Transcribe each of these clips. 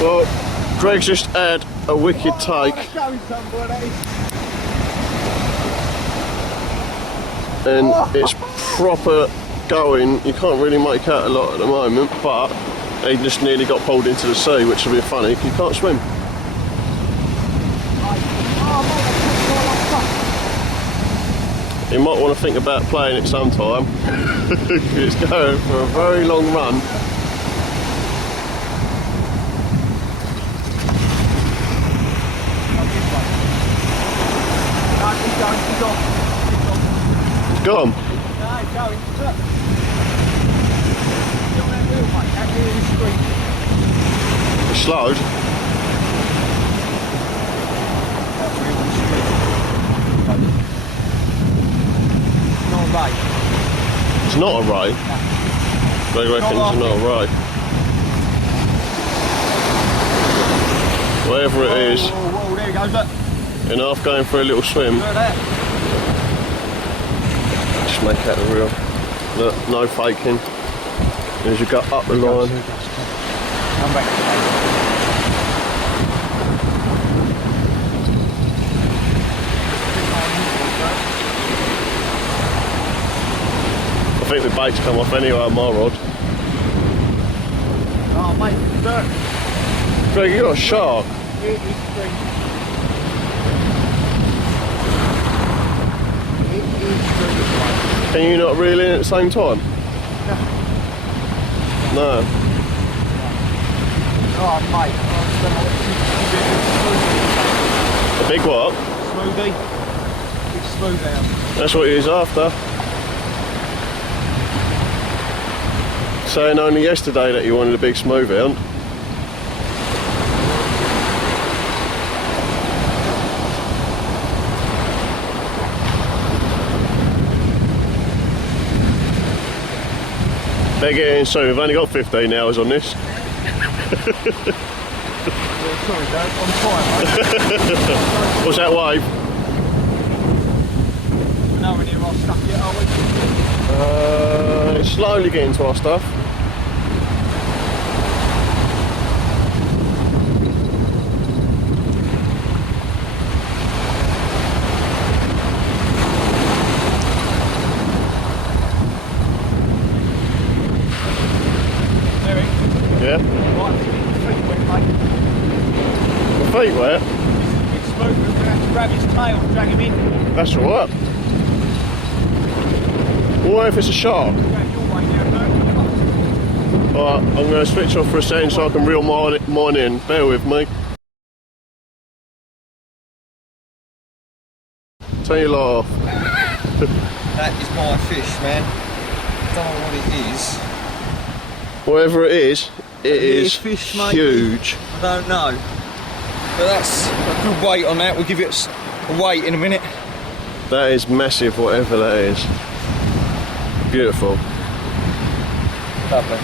Well, Greg's just had a wicked take. And it's proper going. You can't really make out a lot at the moment, but he just nearly got pulled into the sea, which will be funny if you can't swim. You might want to think about playing it sometime. It's going for a very long run. It's gone. It's slowed. It's not a ray. They reckon it's not a ray. Whatever it is. Whoa, there he goes, look. Enough going for a little swim. Look at that. Just make out the reel. Look, no faking. As you go up the line. Come back. I think the bait's come off anyway on my rod. Oh mate, look. Greg, you got a shark. It is Can you not reel in at the same time? No. Oh mate, A big what? smoothie. Big smooth out. That's what he was after. Saying only yesterday that you wanted a big smooth hound. Better get in soon, we've only got 15 hours on this. Yeah, sorry Dad, I'm fine mate. What's that wave? We're nowhere near our stuff yet, are we? It's slowly getting to our stuff. Yeah? Right, feet wet, mate. My feet wet? It's smooth, we're going to have to grab his tail and drag him in. That's alright. What if it's a shark? Drag your way down, no? Alright, I'm going to switch off for a second so I can reel mine in. Bear with me. Turn your light off. That is my fish, man. Don't know what it is. Whatever it is fish, mate. huge. I don't know. But that's a good weight on that. We'll give it a weight in a minute. That is massive, whatever that is. Beautiful. Lovely.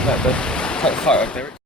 Take a photo, Derek.